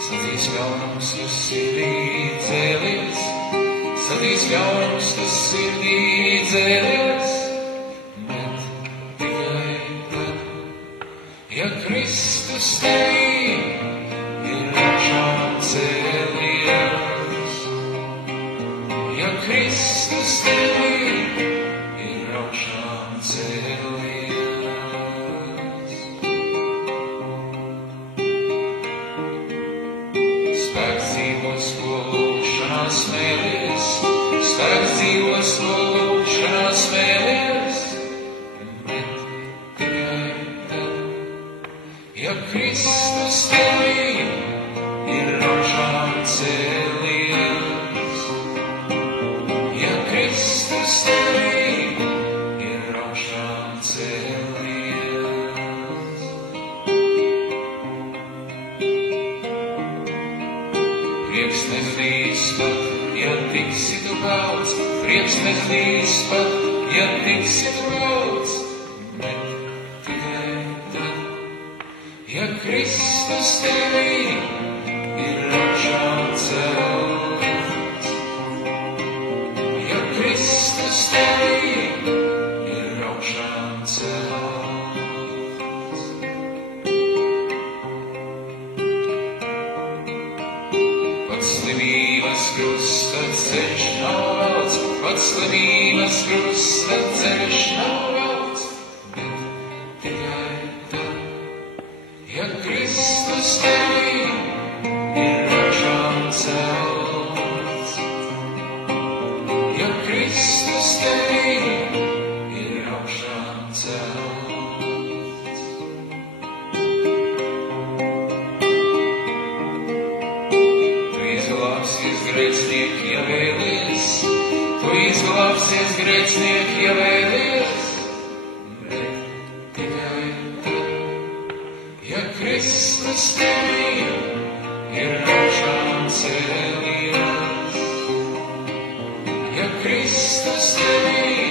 Sadīs ļaunums, tu sirdī dzēlies, sadīs ļaunums, tu sirdī dzēlies, bet tikai tad, ja Kristus tevī ir augšām cēlies, ja Kristus tevī ir augšām cēlies. Smēlies, spēks dzīvos, ko lūkšanā smēlies, bet tikai tad, ja Kristus tevī ir augšām cēlies, ja Kristus tevī ir augšām cēlies. Prieks nezudīs pat, ja tiksi tu brauc, prieks nezudīs pat, ja tiksi tu brauc, bet tikai tad, ja Kristus tevī ir augšām celts, ja Kristus tevī ir augšām celts. Pats slimības krusta ceļš nav velts, pats slimības krusta ceļš nav velts, bet tikai tad, ja Kristus tevī ir augšām celts, ja Kristus tevī ir augšām celts. Tu izglābsies grēcinieki, ja vēlies, tu izglābsies grēcinieki, ja vēlies, bet tikai tad, ja Kristus tevī ir augšām cēlies, ja Kristus tevī